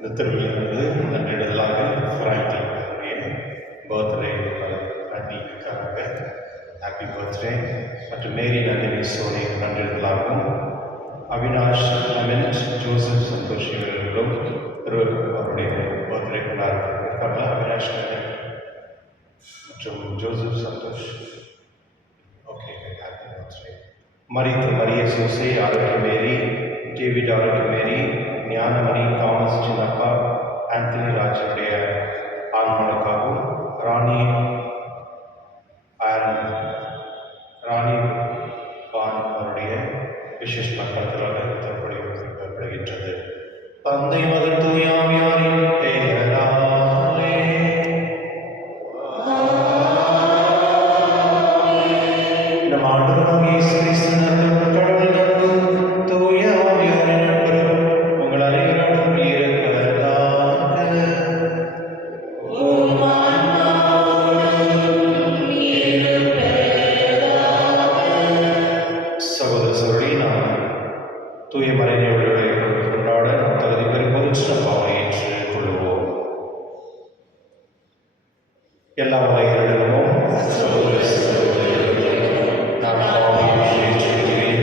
இந்த திருவிழானது நன்றிடுதலாக ஃப்ராங்க்லின் பர்த்டே அன்னிக்காக ஹாப்பி பர்த்டே மற்றும் மேரி நந்தினி சோனி நன்றிடுதலாகவும் அவினாஷ் அமித் ஜோசப் சந்தோஷ் இவர்களும் அவருடைய பர்த்டே கொண்டாடுறாங்க. அவினாஷ் மற்றும் Joseph Santhosh okay happy birthday. Maria Soosai Arokiya Mary, David Arokiya Mary, Gnanamani, Thomas Chinnappa, Anthony ராஜனுடைய ஆன்மனுக்காகவும் ராணி பான் அவருடைய விசேஷ மக்களுக்காக தரப்படுகின்றது. தந்தை மகன் தூயாவியாரின் பெயராலே நம் ஆண்டவராகிய இயேசு கிறிஸ்துவின் கடவுளின் அன்பும் தூய ஆவியாரின் நட்புறவும் உங்கள் அனைவரோடும் இருப்பதாக. சகோதர சகோதரி, நாம் தூய மறைநூல்களை கொண்டாட நாம் தகுதி பெறும்போது சிறப்பாக ஏற்றுக் கொள்வோம். எல்லா வகைகளிடமும் சகோதர சகோதரிகளே, நான் பாவியை ஏற்றுக்கிறேன்.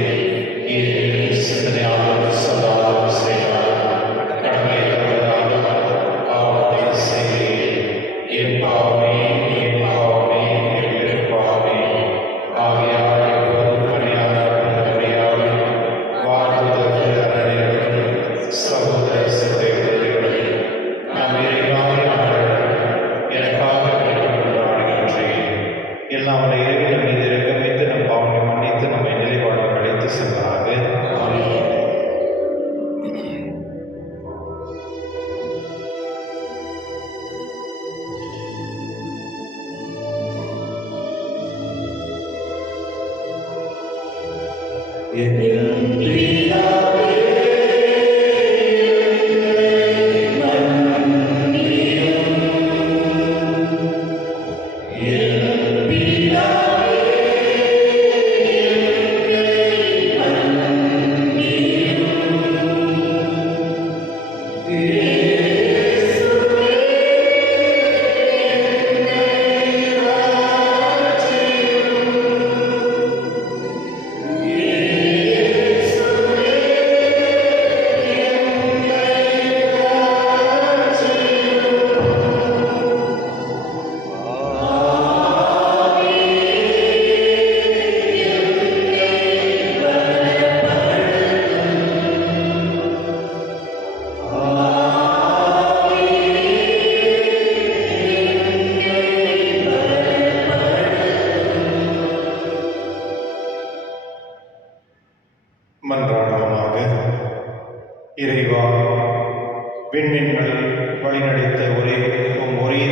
ஏனெனில் சிந்தனையாலும் சொல்லாலும் செயலாலும் கடமை தவறாலும் பாவத்தை செய்கிறேன். என் பாவமே, என் பாவமே, என் பெரும்பாவமே. ஆகையால் எப்போதும் பணியாளர் முடியாது வாழ்வதற்கு அனைவரும் சகோதர சகோதரிகளே, நாம் இறைவாய் எனக்காக கொண்டாடுகின்றேன். எல்லாம் இறைவன் மீது இறக்க வைத்து நம் பாவனை மன்னித்து நம்மை நிலைவாழ்வு அழைத்து சென்றாக. மன்றாடுவோமாக. இறைவா, விண்மீன்களை வழிநடத்த ஒரே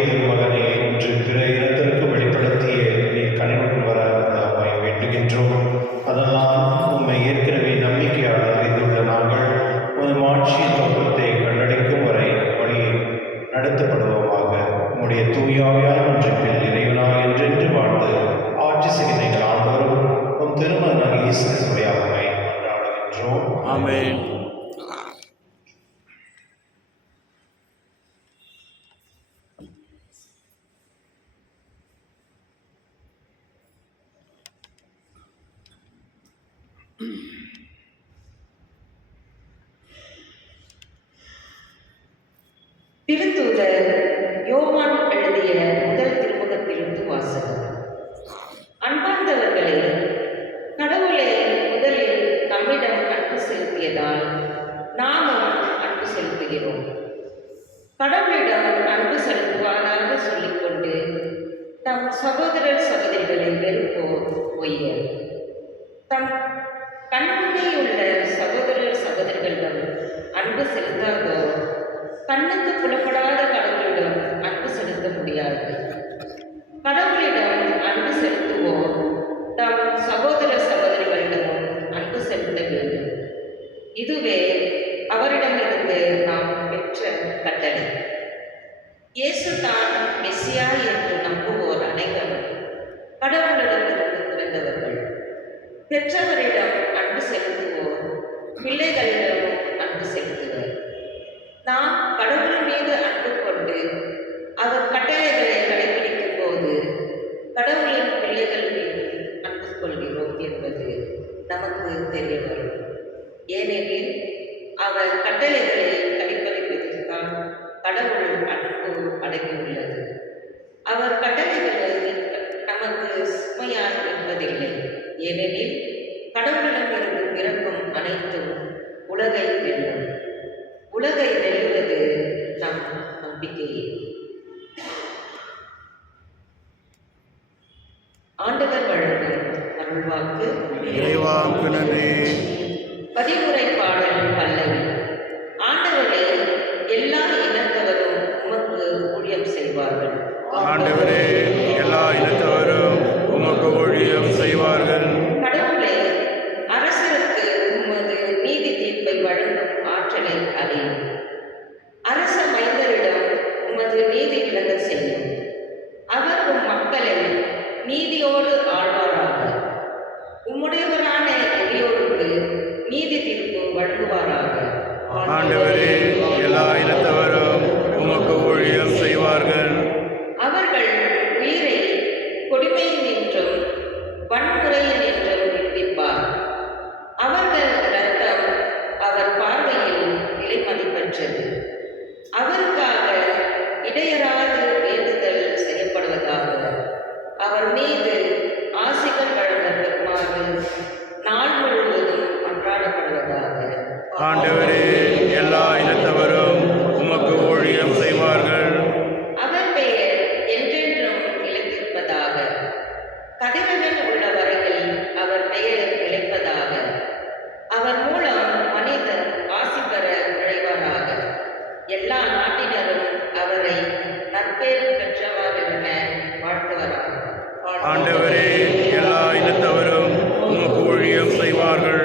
திருமகனை இன்று பிற இனத்திற்கு வெளிப்படுத்திய நீர் கனிவுடன் வர வேண்டுகின்றோம். அதனால் உம்மை ஏற்கனவே நம்பிக்கையாக அறிந்துள்ள நாங்கள் உமது ஆட்சியின் தோற்றத்தை கண்டடைக்கும் வரை வழி நடத்தப்படுவோமாக. உம்முடைய தூயாவியான ஒன்றில் திருத்தூதர் யோவான் எழுதிய முதல் திருமுகத்திலிருந்து வாசகம். அன்பார்ந்தவர்களே, கடவுளை முதலில் நம்மிடம் அன்பு செலுத்தியதால் நாமும் அன்பு செலுத்துகிறோம். கடவுளிடம் அன்பு செலுத்துவதாக சொல்லிக்கொண்டு தம் சகோதரர் சகோதரிகளை வெறுப்போர் பொய்யர். தம் கண்முன்னே உள்ள சகோதரர் சகோதரிகளிடம் அன்பு செலுத்தாதோர் கண்ணுக்கு புலப்படாத கடவுளிடம் அன்பு செலுத்த முடியாது. கடவுளிடம் அன்பு செலுத்துவோர் தம் சகோதர சகோதரிகளிடமும் அன்பு செலுத்த வேண்டும். இதுவே அவரிடமிருந்து நாம் பெற்ற கட்டளை. இயேசு தான் மெசியா என்று நம்புவோர் அனைவரும் கடவுளிடமிருந்து பிறந்தவர்கள். பெற்றவரிடம் அன்பு செலுத்துவோர் பிள்ளைகளிடமும் அன்பு செலுத்துவர். நாம் கடவுள் மீது அன்பு கொண்டு அவர் கட்டளைகளை கடைபிடிக்கும் போது கடவுளின் பிள்ளைகள் மீது அன்பு கொள்கிறோம் என்பது நமக்கு தெரிய வரும். ஏனெனில் அவர் கட்டளைகளை கடைபிடிப்பதில்தான் கடவுள் அன்பு அடங்கியுள்ளது. அவர் கட்டளைகளை நமக்கு சுமையாக இருப்பதில்லை. ஏனெனில் கடவுளிடமிருந்து பிறக்கும் அனைத்தும் உலகை வெல்லும். உலகை வெல்லுவது நம் நம்பிக்கையே. ஆண்டவர் வழங்கும் அருள்வாக்கு. இறைவாக்கு நன்றி. பதிவுரை பாடல் பல்லவி. ஆண்டவரே, எல்லா இனத்தவரும் உமக்கு ஊழியம் செய்வார்கள். ஆண்டவரே, எல்லா இனத்தவரும் உமக்கு ஊழியம் செய்வார்கள். கடவுளே, அரசருக்கு உமது நீதி தீர்ப்பை வழங்கும் ஆற்றலை அறியும். அரச மைந்தரிடம் உமது நீதி விளங்க செய்யும். அவர் உம் மக்களை நீதியோடு ஆழ்வாராக. உம்முடையவரான எளியோருக்கு நீதி தீர்ப்பு வழங்குவாராக. ஆண்டவரே, எல்லா இனத்தவரும் உமக்கு ஊழியம் செய்வார்கள். அவர்கள் உயிரை கொடுமையினின்றும் வன்முறையினின்றும் விடுவிப்பார். அவர்கள் இரத்தம் அவர் பார்வையில் விலை மதிப்பற்றது. அவருக்காக இடையராது வேண்டுதல் செய்யப்படுவதாக. அவர் மீது ஆசிகள் வழங்க பெறுமாறு நாள் முழுவதும் அன்றாடப்படுவதாக. ஆண்டவரே, எல்லா இனத்தவரும் உமக்கு ஊழியம் செய்வார்கள். அவர் பெயர் என்றென்றும் நிலைத்திருப்பதாக. கதிரவன் உள்ள வரையில் அவர் பெயர் நிலைப்பதாக. அவர் மூலம் மனிதர் ஆசி பெற நுழைவாராக. எல்லா நாட்டினரும் அவரை நற்பேறு பெற்றவர் என வாழ்த்துவராக. ஆண்டவரே, எல்லா இனத்தவரும் உமக்கு ஊழியம் செய்வார்கள்.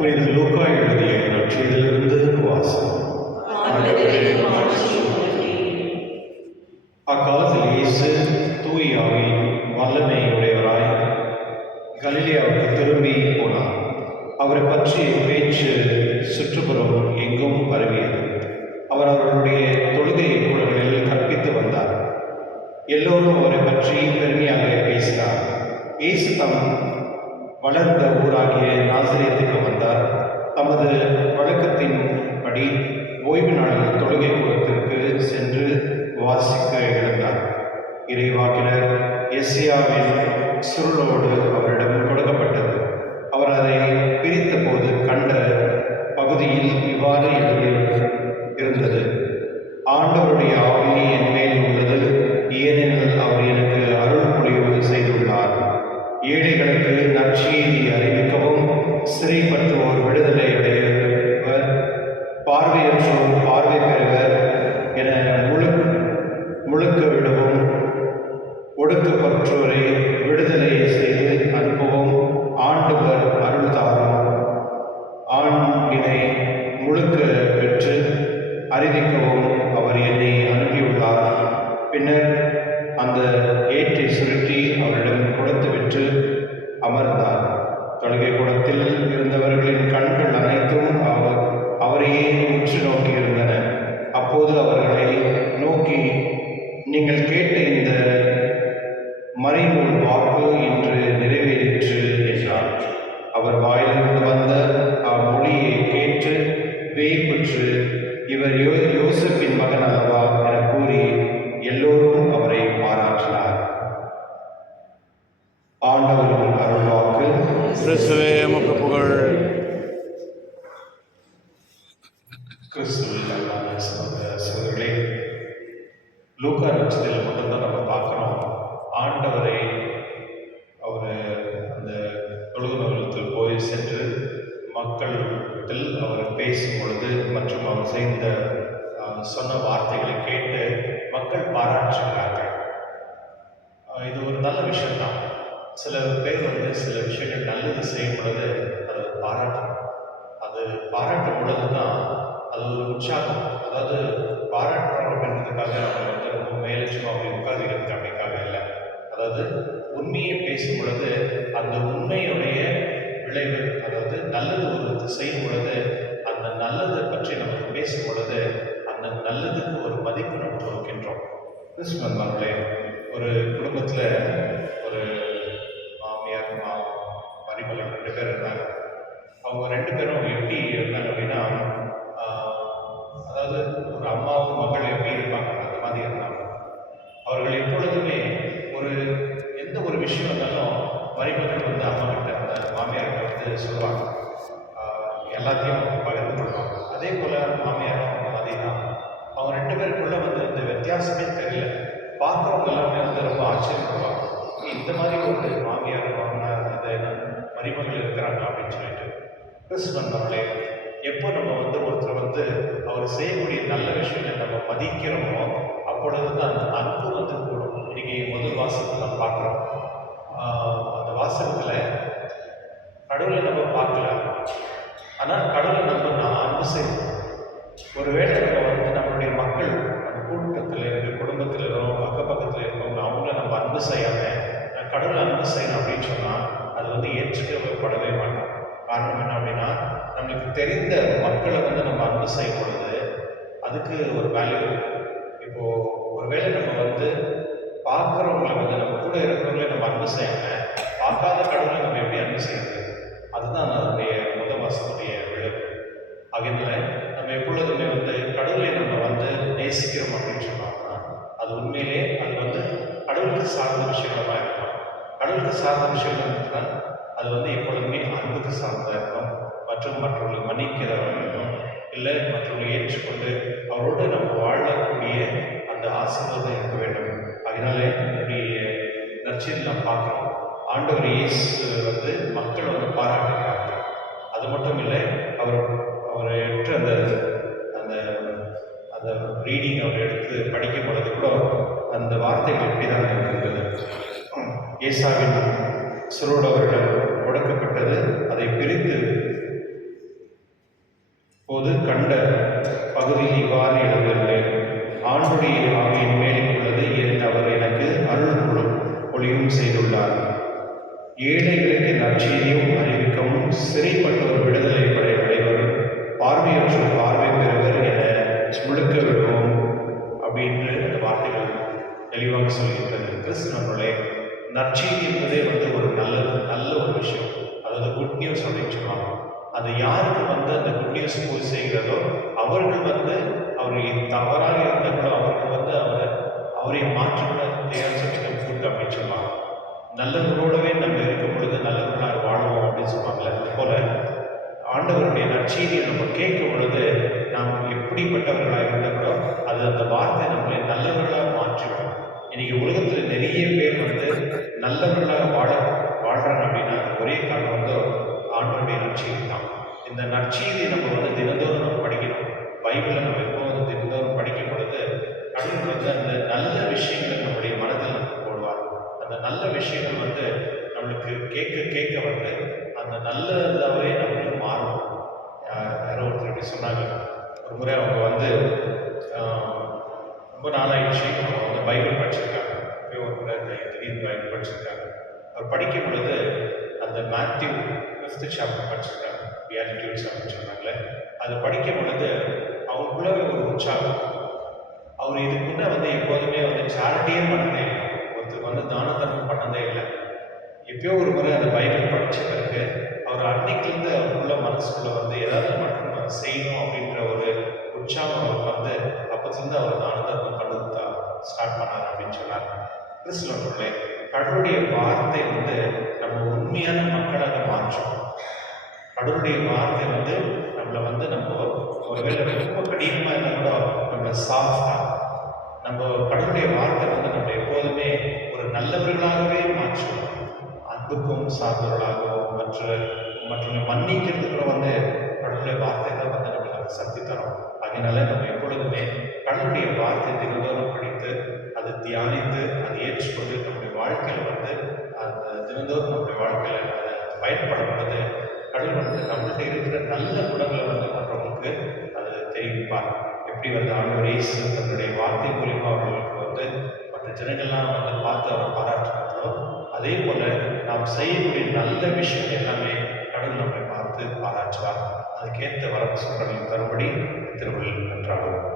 புனித லூக்கா எழுதிய நற்செய்தியிலிருந்து வாசகம். அக்காலத்தில் இயேசு தூய ஆவியின் வல்லமை உடையவராய் கலிலேயாவுக்கு திரும்பி போனார். அவரை பற்றிய பேச்சு சுற்றுப்புறம் எங்கும் பரவியது. அவர் அவர்களுடைய தொழுகை கூடங்களில் கற்பித்து வந்தார். எல்லோரும் அவரை பற்றி பெருமையாக பேசினார். இயேசு தம் வளர்ந்த ஊராகிய நாசரேத்துக்கு வந்தார். தமது வழக்கத்தின்படி ஓய்வு நாளில் தொழுகை கூடத்திற்கு சென்று வாசிக்க எழுந்தார். இறைவாக்கினர் எஸ்ஐயாவின் சுருளோடு அவரிடம் கொடுக்கப்பட்டது. அவர் அதை பிரித்த போது கண்ட பகுதியில் இவ்வாறு எழுதியிருந்தது: ஆண்டவருடைய ஆவி என் மேல் உள்ளது, ஏனெனில் அவர் எனக்கு அருள் பொழிவு செய்துள்ளார். ஏழைகளுக்கு நற்செய்தி அறிவிக்கவும், சிறைப்பட்டோர் விடுதலை அடைவர், பார்வையற்றோர் பார்வை பெறுவர் என முழுக்க விடவும், ஒடுக்கப்பட்டோரை விடுதலை செய்து அனுப்பவும் ஆண்டவர் அருள் தாரும். ஆண்டினை முழுக்க பெற்று அறிவிக்கவும் அவர் என்னை அனுப்பியுள்ளார். பின்னர் அந்த ஏற்றை சுருட்டி அவரிடம் கொடுத்துவிட்டு அமர்ந்தார். தொழுகை கூடத்தில் இருந்தவர்களின் கண்கள் அனைத்தும் அவரையே உற்று நோக்கியிருந்தன. அப்போது அவர்களை நோக்கி, நீங்கள் கேட்ட இந்த மறைநூல் வாக்கு இன்று நிறைவேறிற்று என்றார். அவர் வாயிலிருந்து வந்த அம்மொழியை கேட்டு வியப்புற்று, இவர் யோசேப்பின் மகன் அல்லவா என கூறி எல்லோரும் அவரை பாராட்டினார். ஆண்டவரின் அருள்வாக்கு. கிறிஸ்துவே உமக்கு புகழ். கிறிஸ்துவில் அன்பான சகோதரர்களே, லூக்கா நட்சத்திரத்தில் மட்டும்தான் நம்ம பார்க்குறோம் ஆண்டவரை அவர் அந்த தொழுநூலகத்தில் போய் சென்று மக்களிடத்தில் அவர் பேசும் பொழுது மற்றும் அவர் செய்த சொன்ன வார்த்தைகளை கேட்டு மக்கள் பாராட்டுகிறார்கள். இது ஒரு நல்ல விஷயம்தான். சில பேர் சில விஷயங்கள் நல்லது செய்யும் பொழுது அதை பாராட்டணும். அது பாராட்டும் பொழுது தான் அது ஒரு உற்சாகம். அதாவது பாராட்டுறோம் அப்படின்றதுக்காக அவங்க ரொம்ப மேலட்சமாக அப்படி உட்கார்ந்து அப்படிக்காக இல்லை. அதாவது உண்மையை பேசும் பொழுது அந்த உண்மையுடைய விளைவு, அதாவது நல்லது ஒரு செய்யும் பொழுது அந்த நல்லதை பற்றி நமக்கு பேசும் பொழுது அந்த நல்லதுக்கு ஒரு மதிப்பு நம்ம கொடுக்கின்றோம். கிறிஸ்துவன்மார்களே, ஒரு குடும்பத்தில் ஒரு மாமியார் மருமகள் 2 பேர் இருந்தாங்க. அவங்க 2 பேரும் எப்படி இருந்தாங்க அப்படின்னா, அதாவது ஒரு அம்மாவும் மகள் எப்படி இருப்பாங்க அந்த மாதிரி இருந்தாங்க. அவர்கள் எப்பொழுதுமே எந்த ஒரு விஷயம் இருந்தாலும் மருமகள் அம்மா கிட்ட அந்த மாமியார்கிட்ட சொல்லுவாங்க, எல்லாத்தையும் பகிர்ந்து கொள்வாங்க. அதே போல் மாமியாரும் அந்த மாதிரி தான். அவங்க 2 பேருக்குள்ள இந்த வித்தியாசமே தெரியல. பார்க்குறவங்க எல்லாமே ரொம்ப ஆச்சரியப்படுவாங்க, இந்த மாதிரி ஒரு மாமியார் மாமனார் மருமகள் இருக்கிறாங்க அப்படின்னு சொல்லிட்டு. கிறிஸ்துவன்மார்களே, எப்போ நம்ம ஒருத்தர் அவர் செய்யக்கூடிய நல்ல விஷயங்களை நம்ம மதிக்கிறோமோ அப்பொழுது தான் அந்த அன்பு கூடும். இன்னைக்கு முதல் வாசகத்தில் நம்ம பார்க்குறோம். அந்த வாசகத்தில் கடவுளை நம்ம பார்க்கலாம், ஆனால் கடவுளை நம்ம அன்பு செய்யணும். ஒருவேளை நம்ம நம்மளுடைய மக்கள் நம்ம கூட்டத்தில் இருக்கிற குடும்பத்தில் இருக்கிறோம், அக்கப்பக்கத்தில் இருக்கவங்க அவங்கள நம்ம அன்பு செய்யாமல் கடவுளை அன்பு செய்யணும் அப்படின்னு சொன்னால் அது ஏற்றுக்கப்படவே மாட்டோம். காரணம் என்ன அப்படின்னா, நம்மளுக்கு தெரிந்த மக்களை நம்ம அன்பு செய்யும் பொழுது அதுக்கு ஒரு வேல்யூ இருக்குது. இப்போது ஒருவேளை நம்ம பார்க்குறவங்களை நம்ம கூட இருக்கிறவங்களே நம்ம அன்பு செய்யாமல் பார்க்காத கடவுளை நம்ம எப்படி அன்பு செய்யறது? அதுதான் அதனுடைய முதல் வாசனுடைய விளைவு. ஆகையினால நம்ம எப்பொழுதுமே கடவுளை நம்ம நேசிக்கிறோம் அப்படின்னு சொன்னோம்னா அது உண்மையிலே அது கடவுளுக்கு சார்ந்த விஷயங்களா இருக்கும். கடவுளுக்கு சார்ந்த விஷயங்கள் இருந்துச்சுன்னா அது எப்பொழுதுமே அன்புக்கு சார்ந்ததாக இருக்கும். மற்றும் மற்றவர்களை மன்னிக்கிறதாக இருக்கும். இல்லை மற்றவர்களை ஏற்றுக்கொண்டு அவரோடு நம்ம வாழக்கூடிய அந்த ஆசீர்வாதம் இருக்க வேண்டும். அதனால என்னுடைய நற்செய்தியில் நாம் பார்க்குறோம், ஆண்டவர் இயேசு மக்கள் பாராட்டுகிறாங்க. அது மட்டும் இல்லை, அவரை எடுத்து அந்த அந்த அந்த ரீடிங் அவர் எடுத்து படிக்கும் பொழுது கூட அந்த வார்த்தைகள் எப்படி தான் இருக்கின்றது. ஏசாவின் சுருள் அவரிடம் கொடுக்கப்பட்டது, அதை பிரித்து போது கண்ட பகுதியில் இவ்வாறு எழுதியுள்ளேன்: ஆண்டுடைய ஆவியின் மேல் உள்ளது, என்று அவர் எனக்கு அருள் பொழிவும் செய்துள்ளார். ஏழைகளுக்கு நற்செய்தியும் அறிவிக்கவும், சிறைப்பட்டோர் விடுதலை அடைவரும், பார்வையற்றோர் பார்வை பெறுவர் என முழுக்க விடுவோம் அப்படின்று அந்த வார்த்தைகள் தெளிவாக சொல்கின்றது. கிறிஸ்துவர்களே, நற்செய்தி என்பதே ஒரு நல்ல ஒரு விஷயம். குட் நியூஸ் அப்படின்னு சொல்லுவாங்க. அது யாருக்கு வந்து அந்த குட் நியூஸ் போய் செய்கிறதோ அவர்கள் வந்து அவர்கள் தவறாக இருந்தால் கூட அவர்கள் வந்து அவரை மாற்றிவிட தேர்ச்சி குட் அப்படின்னு சொல்லுவாங்க. நல்லவர்களோடவே நம்ம இருக்கும் பொழுது நல்லவர்களாக வாழ்வோம் அப்படின்னு சொல்லுவாங்கல்ல. அதுபோல ஆண்டவருடைய நற்செய்தியை நம்ம கேட்கும் பொழுது நாம் எப்படிப்பட்டவர்களாக இருந்தால் கூட அது அந்த வார்த்தை நம்மளை நல்லவர்களாக மாற்றிவிடும். இன்னைக்கு உலகத்தில் நிறைய பேர் வந்து நல்லவர்களாக வாழ்றாங்க அப்படின்னா ஒரே காரணம் வந்து ஆண்டவருடைய நற்செய்தி தான். இந்த நற்செய்தியை நம்ம வந்து தினந்தோறும் நம்ம படிக்கணும். பைபிளை நம்ம எப்போது தினந்தோறும் படிக்கும் பொழுது கடவுள் வந்து அந்த நல்ல விஷயங்களை நம்முடைய மனதில் நமக்கு போடுவார். அந்த நல்ல விஷயங்கள் வந்து நம்மளுக்கு கேட்க கேட்க வந்து அந்த நல்லதாகவே நம்மளுக்கு மாறும். யாரோ ஒருத்தர் எப்படி சொன்னாங்க, ஒரு முறை அவங்க வந்து ரொம்ப நாளாயிடுச்சு அவங்க வந்து பைபிள் படிச்சிருக்காங்க. ஒரு முறை திடீர்னு பைபிள் படிச்சிருக்காங்க. அவர் படிக்கும் பொழுது அந்த மேத்யூ 5th சாப்டர் படிச்சிருக்காங்க, பியாட்டிட்யூட்ஸ் அப்படின்னு சொன்னாங்களே. அது படிக்கும் பொழுது அவங்களுக்குள்ளவே ஒரு உற்சாகம். அவர் இதுக்கு முன்னே வந்து எப்போதுமே வந்து சேரிட்டியே பண்ணதே இல்லை, ஒருத்தருக்கு வந்து தான தர்மம் பண்ணதே இல்லை. எப்பயோ ஒரு முறை அந்த பைபிள் படித்த பிறகு அவர் அன்னைக்குலேருந்து அவருக்குள்ள மனசுக்குள்ள வந்து ஏதாவது மட்டும் செய்யணும் அப்படின்ற ஒரு உற்சாகம் அவருக்கு வந்து அப்போதுலேருந்து அவர் தான தர்மம் பண்ணது தான் ஸ்டார்ட் பண்ணார் அப்படின்னு சொன்னார். கிறிஸ்துவர்களே, கடவுளுடைய வார்த்தை வந்து நம்ம உண்மையான மக்களாக மாற்றும். கடவுளுடைய வார்த்தை வந்து நம்மளை வந்து நம்ம ஒருவேளை ரொம்ப கடினமாக இருந்தால் கூட நம்மளை சாஃப்டாக, நம்ம கடவுளுடைய வார்த்தை வந்து நம்ம எப்போதுமே ஒரு நல்லவர்களாகவே மாற்றும். அன்புக்கும் சார்ந்தவர்களாகவும் மற்றவங்களை மன்னிக்கிறது கூட வந்து கடவுளுடைய வார்த்தை தான் வந்து நம்மளுக்கு சக்தி தரும். அதனால நம்ம எப்பொழுதுமே கடவுளுடைய வார்த்தை தினந்தோறும் படித்து அதை தியானித்து அதை ஏற்றுக்கொண்டு நம்முடைய வாழ்க்கையில் வந்து அந்த தினந்தோறும் நம்முடைய வாழ்க்கையில் அதை பயன்படும் பொழுது கடவுள் வந்து நம்மள்கிட்ட இருக்கிற நல்ல குணங்களை வந்து மற்றவங்களுக்கு அது தெரிவிப்பார். எப்படி வந்து ஆண்டவர் இயேசு தன்னுடைய வார்த்தை மூலியமாக அவர்களுக்கு வந்து மற்ற ஜனங்கள்லாம் வந்து பார்த்து அவரை பாராட்டுறாங்களோ அதே போல நாம் செய்யக்கூடிய நல்ல விஷயம் எல்லாமே கடவுள் நம்மை பார்த்து பாராட்டுவார். அதுக்கேற்ற வரப்பிரசாதங்களை தரும்படி திருவள்ளுவர் நன்றாகும்.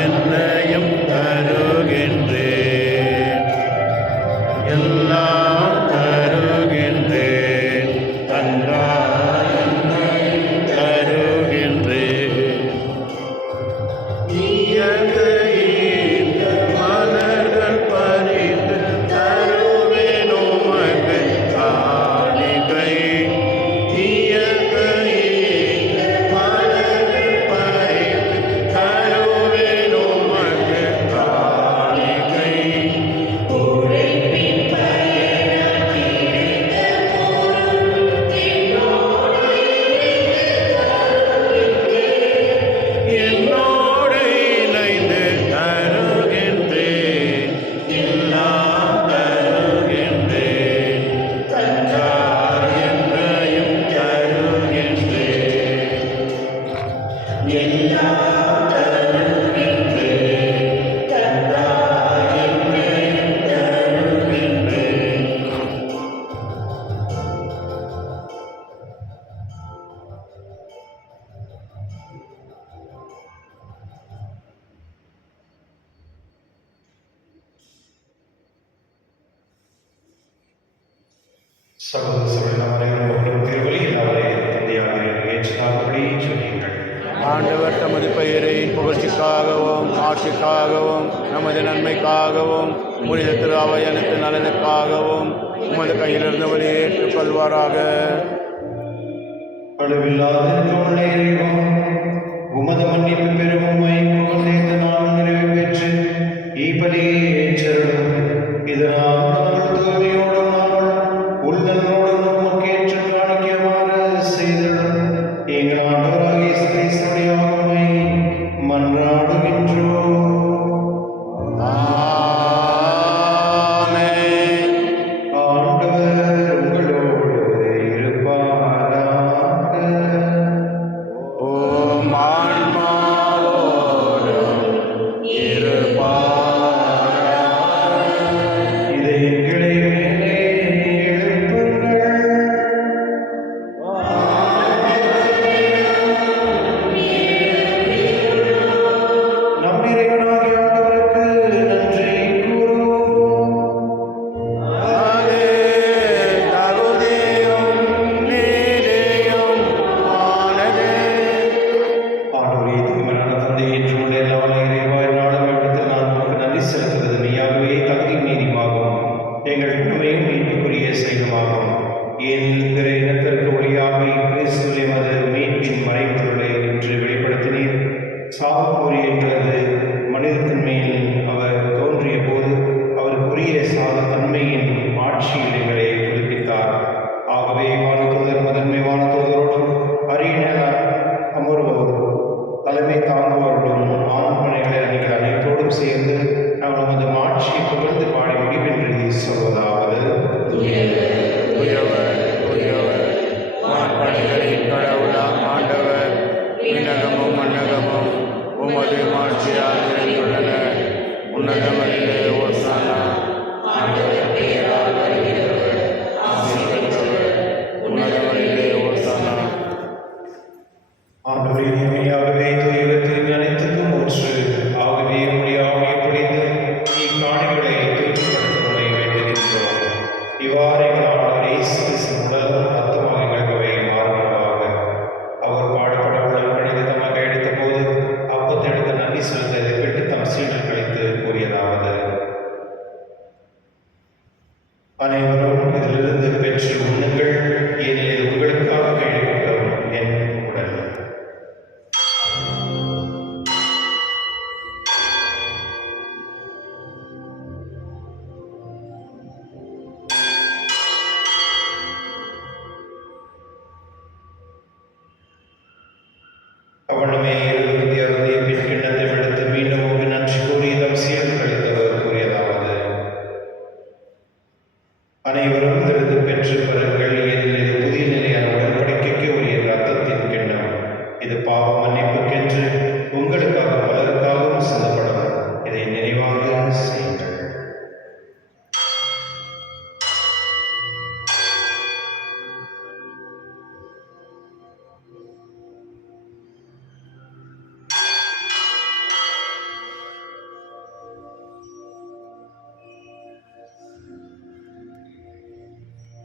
என்னையும் தருகின்றேன், எல்லாம் தருகின்றேன், தந்தா என்னையும் தருகின்றேன். இயற்கையின் மலர்கள் பறித்து தருவேன் உமக்கு காணிக்கை. சகோதர சகோதரர்களே, திருவழியில் அவரை தந்தையாக ஏற்றாதபடி சொல்லுங்கள். ஆண்டவர் தமது பெயரை புகழ்ச்சிக்காகவும் ஆட்சிக்காகவும் நமது நன்மைக்காகவும் புனித திரு அவை அனைத்து நலனுக்காகவும் உமது கையிலிருந்து வெளியேற்றுக் கொள்வாராக. அளவில்லாத இறைவன் உமது மன்னிப்பு பெறும் உம்மை புகழ்ந்து நாள் நிறைவு பெற்று ஈபலியை ஏற்றருளும். இதனால் நாங்கள் தூய்மையோடும் நாங்கள் உள்ளங்களோடும் உமக்கு ஏற்று காணிக்குமாறு செய்தருளும். எங்கள் ஆண்டவராகிய இயேசு கிறிஸ்துவின் உம்மை மன்றாடுகின்றோம். ஆமென். ஆண்டவர் உங்களோடு இருப்பாராக. ஓம் ஆன்மாவோடும் இருப்பாராக. தந்தை என்றும் உள்ள எல்லா இறைவாய் நாளும் இடத்தில் நான் உங்களுக்கு நன்றி செலுத்துவது மெய்யாகவே தகுதி நீதிமாகும் எங்கள் உண்மையும் மீட்புக்குரிய செயலுமாகும். என் பிற இனத்திற்கு ஒளியாக கிறிஸ்துவை மது மீட்பின் மறைப்பொருளை இன்று வெளிப்படுத்தினீர். சாவுக்குரிய எங்களது மனிதத்தன்மையில் அவர் தோன்றிய போது அவருக்குரிய தன்மையின் ஆட்சியில் எங்களை புதுப்பித்தார். ஆகவே வானதூதர் முதன்மை வானதூதரோடும் அரியணை அமர்வோரும் தலைமை தாங்குவோருடன் ஆண்மனைகளை நீங்கள் அனைத்தோடும் சேர்ந்து நாங்கள் நமது ஆட்சியை புகழ்ந்து பாடி முடிவின்றி சொல்வதாவது: ஆண்டவர் விண்ணகமும் மண்ணகமும் உமது மாட்சியால் நிறைந்துள்ளன. உன்னதங்களிலே ஓசானா. ஆண்டவர் பெயரால் வருகிறவர் ஆசீர் பெற்றவர். உன்னதங்களிலே ஓசானா. ஆண்டவரே, இனிமையாகவே தூயவத்தின் அனைத்துக்கும் ஊற்று. ஆகவே உம்முடைய ஆவியை பொழிந்து இக்காணிகளை தூய்மைப்படுத்துவதை வேண்டுகின்றோம். இவ்வாறு எங்கள் ஆண்டவர் இயேசு கிறிஸ்துவின் உடலும் ரத்தமாக எங்களுக்கவை மாறுவதாக. அவர் பாடுபட உடல் கணிந்து தமக்கு எடுத்த போது அப்பத்தை எடுத்து நன்றி செலுத்ததை விட்டு தம் சீடர் கழித்து கூறியதாவது: அனைவரும் இதிலிருந்து பெற்று உண்ணுங்கள், ஏனெனில் இது உங்களுக்காக எழுதப்படும் என் உடல். அவனுமே இறுதி அருந்திய பின் கிண்ணத்தை எடுத்து மீண்டும் ஒரு நன்றி கூறி தம் சீடர் கழித்தவர் கூறியதாவது: அனைவரும் இதிலிருந்து பெற்று பெறுங்கள், ஏனெனில் இது புதிய நிலையான உடன்படிக்கைக்கு உரிய இரத்தத்தின் கிண்ணம். இது பாவ மன்னிப்புக்கென்று உங்களுக்காக பலருக்காகவும் சிந்தப்படும். இதை நினைவாக செய்யுங்கள்.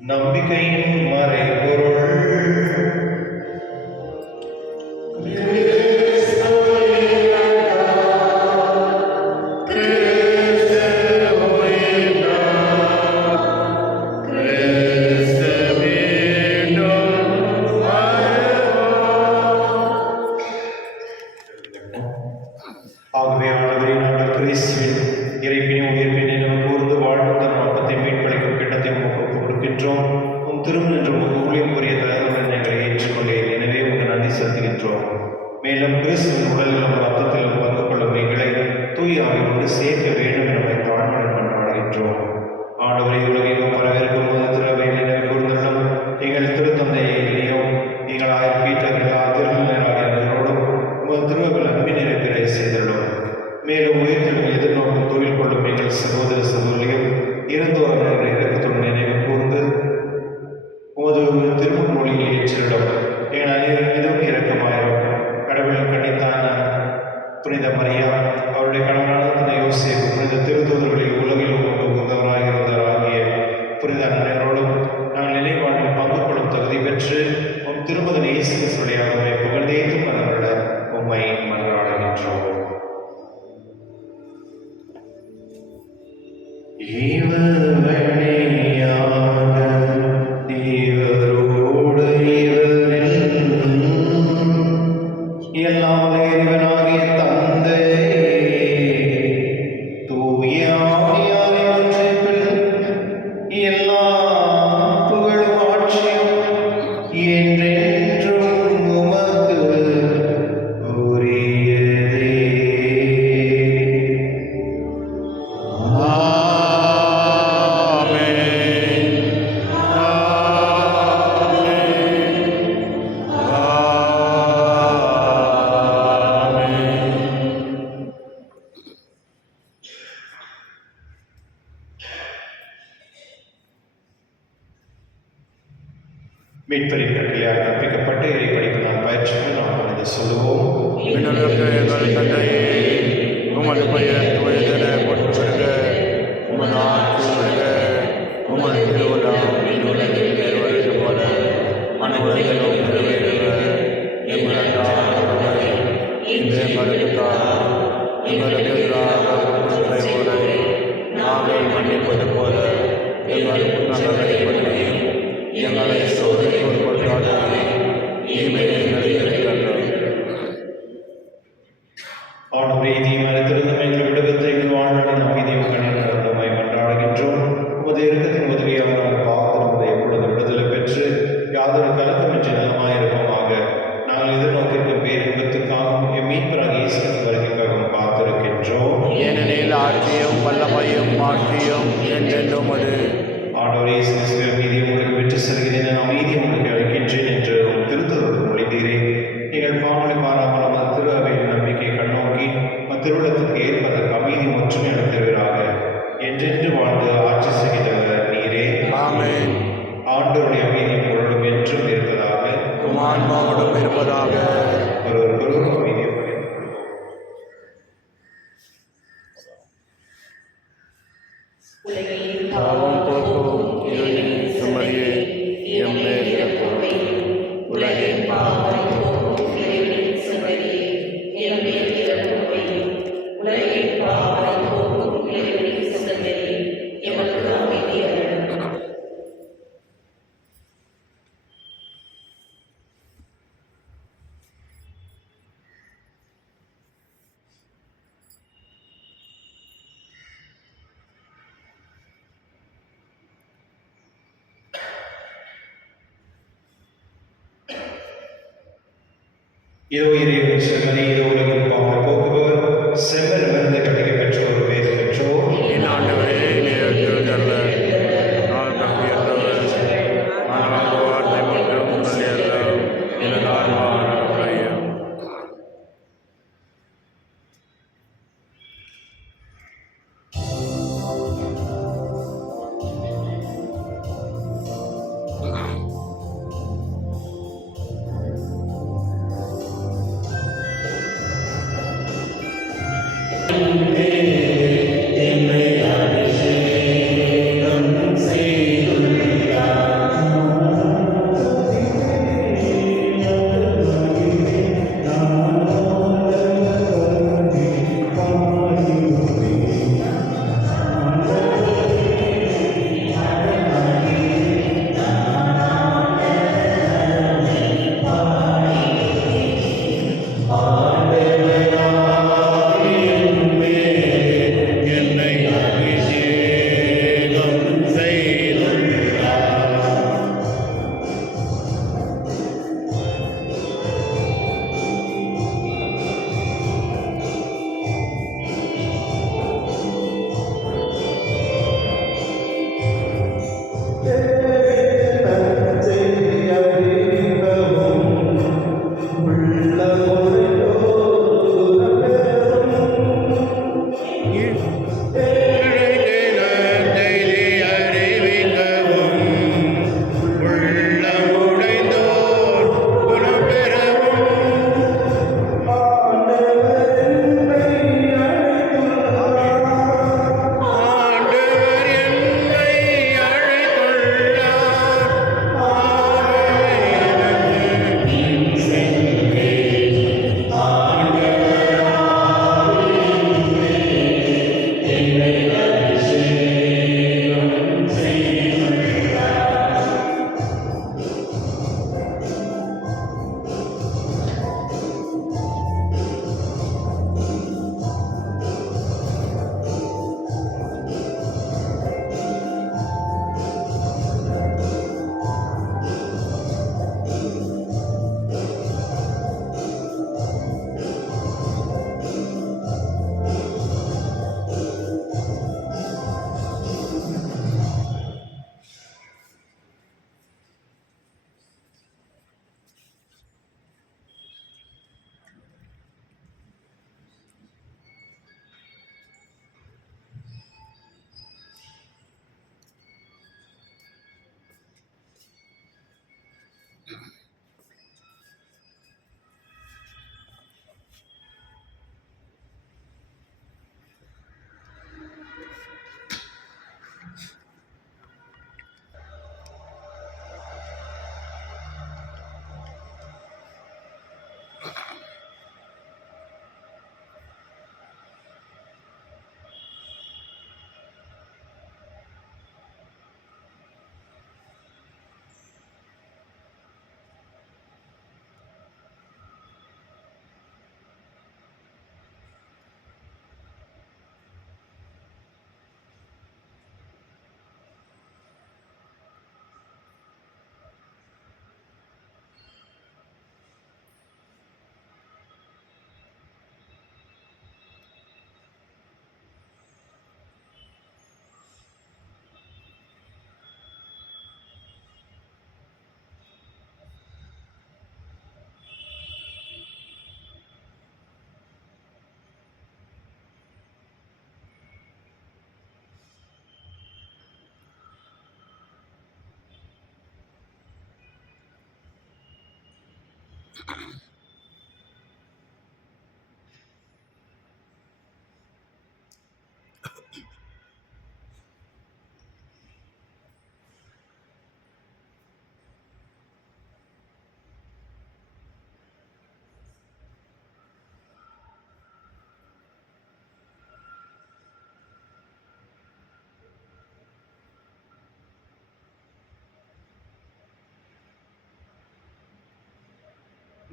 நம்பிக்கையின் மறைபொருள். ஆகவே ஆண்டவரே, நாங்கள் கிறிஸ்துவின் இறைப்பினை உயிர்ப்பினை நமக்கு கூர்ந்து வாழ்வும் தன் நோக்கத்தை மீட்பளிக்கும் கிண்ணத்தை உமக்கு கொடுக்கின்றோம். உம் திருமணம் என்று உமக்கு ஊழியம் புரிய தலைவர்கள் எங்களை ஏற்றுக்கொண்டேன். எனவே உமக்கு நன்றி செலுத்துகின்றோம். மேலும் கிறிஸ்துவின் உடலிலும் ரத்தத்திலும் பங்கு கொள்ளும் எங்களை தூய ஆவி கொண்டு சேர்க்க வேண்டும் என தாழ்மையுடன் கொண்டாடுகின்றோம். ஆண்டவரை உலகிலும் வரவேற்கும் போது திருவையில் நினைவு கூர்ந்துள்ளோம். எங்கள் திருத்தந்தையிலேயும் எங்கள் ஆயர் பீட்டர் எல்லா திருநிலையாளர்களோடும் உமது திருவையில் அன்பின் நிறைவேற செய்துள்ளோம். மேலும் உயிர்த்தெழும் எதிர்நோக்கும் தொழில் கொள்ளும் எங்கள் சகோதர சகோதரியும் இறந்தோர் இறக்கத்துடன் நினைவு கூர்ந்து உமது திருமொழியை ஏற்றிடும். எங்கள் அனைவரும் மீதும் இரக்கமாயிரும். கடவுளின் கண்ணித்தான புனித மரியா, அவருடைய கணவனான துணை யோசேப்பு, புனித திருத்தூதர்களை உலகில் உகந்தவராக இருந்தவராகிய புனித அனைவரோடும் நாங்கள் நினைவாழ்வில் பங்கு கொள்ளும் தகுதி பெற்று உம் திருமகன் இயேசு கிறிஸ்துவின் அவரை புகழ்ந்தேத்தும் மனவருட உம்மை மன்றாடுகின்றோம். தேவரோடு எல்லாம் இறைவனாகிய தந்தை தூய ஆவியாரின் ஒன்றிப்பில் எல்லா புகழும் ஆட்சியும் என்றென்றும் உமக்கு உரியதே. மீட்பரின் கட்டளையால் கற்பிக்கப்பட்டு இறை படிப்பினால் பயிற்சிகள் நாம் இதை சொல்லுவோம். விண்ணுலக எங்கள் தந்தையே, உமது பெயர் தூயதென போற்றப் பெறுக. உமது ஆட்சி வருக. உமது திருவுளம் விண்ணுலகில் நிறைவேறுவது போல மண்ணுலகிலும் நிறைவேறுக. எங்கள் அன்றாட உணவை இன்று எங்களுக்கு எங்களுக்கு தாரும். எங்களுக்கு எதிராக குற்றம் செய்வோரை நாங்கள் மன்னிப்பது போல எங்கள் குற்றங்களை மன்னியும். எங்களை சோதனைக்கு உட்படுத்தாதேயும், தீமையை எங்களை விலக்கியருளும். ஆண்டவரே, தீமையிலிருந்து எங்களை விடுவித்து எங்கள் வாழ்நாளின் அமைதியும் கண்ணீரை மன்றாடுகின்றோம். உமது இரக்கத்தின் உதவியாக நாங்கள் பாவத்திலிருந்து எப்பொழுது விடுதலை பெற்று யாதொரு கலக்கமின்றி நலமாயிருப்போமாக. நாங்கள் எதிர்நோக்கியிருக்கும் பேரின்பத்துக்காகவும் எம் மீட்பராகிய இயேசுவின் வருகைக்காகவும் காத்திருக்கின்றோம். ஏனெனில் ஆட்சியும் வல்லமையும் மாட்சியும் என்றென்றும் அது. ஆண்டவரே, இயேசுவின் அமைதியை உங்களுக்கு விட்டு செல்கிறேன், நான் அமைதியை உங்களுக்கு அளிக்கின்றேன் என்று திருத்தொடர்பு மொழிந்தீரே. நீங்கள் பாவனை மாறாமல் உமது திரு அவையின் நம்பிக்கை கண்ணோக்கி திருவிழத்துக்கு ஏற்பதற்கு அமைதி ஒற்றுமை அளித்தவராக என்றென்று வாழ்ந்து ஆட்சி செய்கிறவர் நீரே. ஆமென். ஆண்டவருடைய அமைதி உங்களோடும் என்றும் இருப்பதாக. உம் ஆன்மாவோடும் இருப்பதாக. ஒருவருக்கொருவர் அமைதியை பகிர்ந்து கொள்வோம். உலகின் பாவம் போக்கும் இருளின் சுமரியே எம்மேல் இறங்கும். உலகின் பாவம் போக்கும் இறைவனின் சுமரியே எம்மேல் இறங்கும். உலகின் பாவம் போக்கும் இறைவனின் சுமரியே எமக்கு அமைதி அருளும். இதோ இறைவன் செம்மறி, இதோ உலகின் பாவங்களை போக்குபவர், செம்மறி விருந்து கட்டிக்க பெற்றோர் பேர் பெற்றோர். என் ஆண்டவரே, நீர் திருத்தல்ல நான் தகுதியற்றவர். ஆனால் ஒரு வார்த்தை மட்டும் சொல்லியல்ல எனது ஆன்மா நலமடையும். ஆண்டவரே,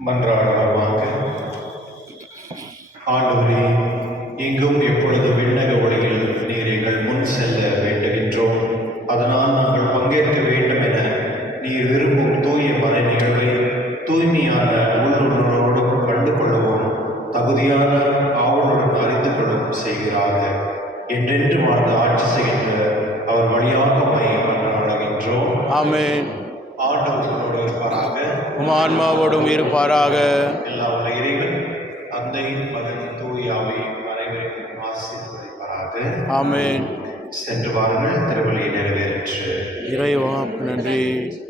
மன்றாடுவோமாக. ஆண்டவரே, எங்கும் எப்பொழுது விண்ணக ஒளியில் நீர் எங்கள் முன் செல்ல வேண்டுகின்றோம். அதனால் நாங்கள் பங்கேற்க வேண்டும் என நீர் விரும்பும் தூய மறை நிகழ்வை தூய்மையான உள்ளுணர்வோடு கண்டு கொள்ளவும் தகுதியான ஆவலுடன் அறிந்து கொள்ளவும் செய்கிறாக. என்றென்று வாழ்ந்து ஆட்சி செய்கின்ற அவர் வழியாக மன்றாடுகின்றோம். ஆமென். ஆண்டவரோடு இருப்பாராக. உம் ஆன்மாவோடும் இருப்பாராக. எல்லா உள்ள இறைவன் தந்தை மகன் தூயாவை அனைவருக்கும் ஆசீர்வதிப்பாராக. ஆமென். சென்று வாருங்கள், திருவள்ளியை நிறைவேற்று. இறைவா நன்றி.